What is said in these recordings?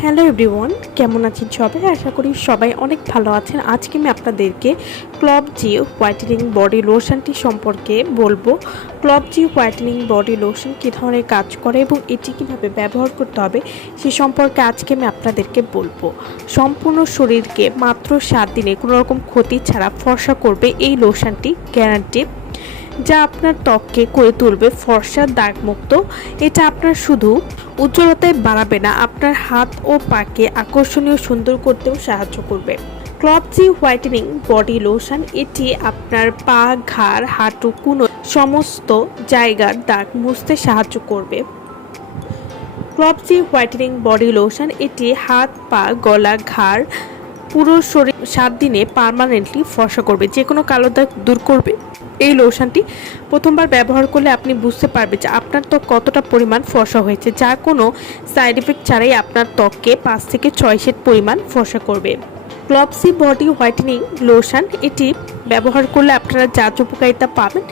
Hello everyone, কেমন আছেন সবাই? আশা করি সবাই অনেক ভালো আছেন। আজকে আমি আপনাদেরকে ক্লব জিও হোয়াইটেনিং বডি লোশনটি সম্পর্কে বলব। Club G whitening body lotion কী ধরনের কাজ করে এবং এটি কীভাবে ব্যবহার করতে হবে, সে সম্পর্কে আজকে আমি আপনাদেরকে বলব। সম্পূর্ণ শরীরকে মাত্র সাত দিনে কোনো রকম ক্ষতি ছাড়া ফর্সা করবে এই লোশনটি গ্যারান্টি। যা আপনার ত্বককে করে তুলবে ফর্সা দাগমুক্ত। এটা আপনার শুধু উজ্জ্বলতায় বাড়াবে না, আপনার হাত ও পাকে আকর্ষণীয় সুন্দর করতেও সাহায্য করবে। ক্লবজি হোয়াইটেনিং, বডি লোশন, এটি আপনার পা, ঘাড়, হাঁটু, কোনো সমস্ত জায়গার দাগ মুছতে সাহায্য করবে। ক্লবজি হোয়াইটেনিং, বডি লোশন, এটি হাত, পা, গলা, ঘাড়, পুরো শরীর সাত দিনে পারমানেন্টলি ফসা করবে, যে কোনো কালো দাগ দূর করবে। এই লোশনটি প্রথমবার ব্যবহার করলে আপনি বুঝতে পারবেন যে আপনার ত্বক কতটা পরিমাণ ফসা হয়েছে, যা কোনো সাইড এফেক্ট ছাড়াই আপনার ত্বককে পাঁচ থেকে ছয় সেট পরিমাণ ফসা করবে। ক্লপসি বডি হোয়াইটেনিং লোশন এটি ব্যবহার করলে আপনারা যা উপকারিতা পাবেন।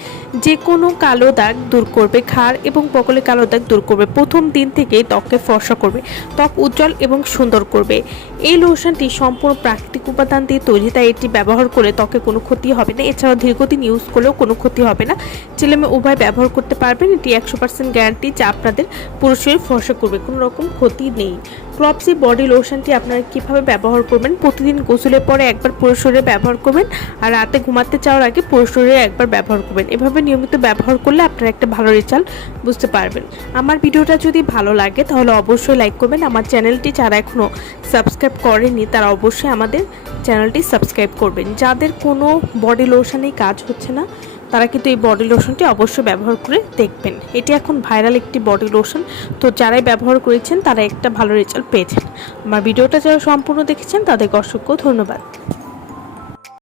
যে কোনো কালো দাগ দূর করবে ঘাড় এবং বগলে কালো দাগ দূর করবে। প্রথম দিন থেকেই ত্বককে ফর্সা করবে। ত্বক উজ্জ্বল এবং সুন্দর করবে। এই লোশনটি সম্পূর্ণ প্রাকৃতিক উপাদান দিয়ে তৈরি, তাই এটি ব্যবহার করে ত্বকে কোনো ক্ষতি হবে না। এছাড়াও দীর্ঘদিন ইউজ করলেও কোনো ক্ষতি হবে না। ছেলে মেয়ে উভয় ব্যবহার করতে পারবেন। এটি একশো পার্সেন্ট গ্যারান্টি যা আপনাদের পুরো শরীর ফর্সা করবে, কোনো রকম ক্ষতি নেই। ক্লপসি বডি লোশনটি আপনারা কীভাবে ব্যবহার করবেন? প্রতিদিন গোসলের পরে একবার পুরো শরীরে ব্যবহার করবেন আর রাতে ঘুমাতে যাওয়ার আগে শরীরে একবার ব্যবহার করবেন। এভাবে নিয়মিত ব্যবহার করলে আপনারা একটা ভালো রেজাল্ট বুঝতে পারবেন। আমার ভিডিওটা যদি ভালো লাগে, তাহলে অবশ্যই লাইক করবেন। আমার চ্যানেলটি যারা এখনও সাবস্ক্রাইব করেনি তারা অবশ্যই আমাদের চ্যানেলটি সাবস্ক্রাইব করবেন। যাদের কোনো বডি লোশনেই কাজ হচ্ছে না, তারা কিন্তু এই বডি লোশনটি অবশ্যই ব্যবহার করে দেখবেন। এটি এখন ভাইরাল একটি বডি লোশন তো যারাই ব্যবহার করেছেন, তারা একটা ভালো রেজাল্ট পেয়েছেন। আমার ভিডিওটা যারা সম্পূর্ণ দেখেছেন, তাদেরকে অসংখ্য ধন্যবাদ।